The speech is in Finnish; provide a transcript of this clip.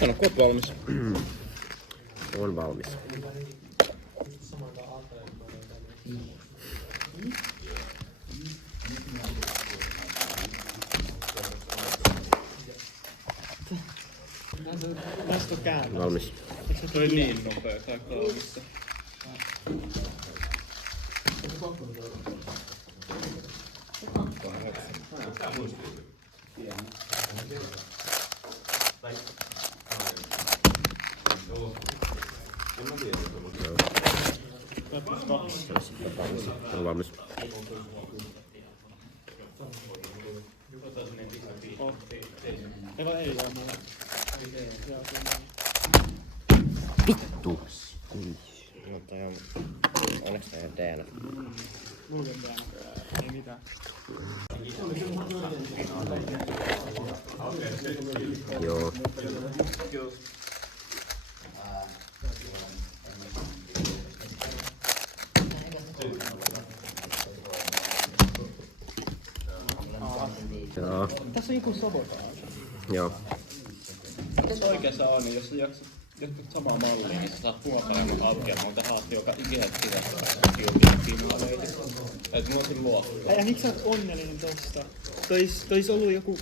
Sano, kun oot valmis. On valmis. Tästä on käännös. Valmis. Toi niin nopea, tää kaavissa. On valmis. Ei ole muuta. Vittu! No tää on... Onneksi tää on DNA. Luulen tää. Ei mitään. Joo. Joo. Tässä on joku sabotage. Joo. Jos oikeassa on, niin jos sä jaksat samaa mallia, niin sä saat huopaimman aukeamaan tähän asti joka ikihetkinen kilpailuja. Et mulla on siinä luokkaa. Ja miksi sä oot onnellinen tosta? Tois ollut joku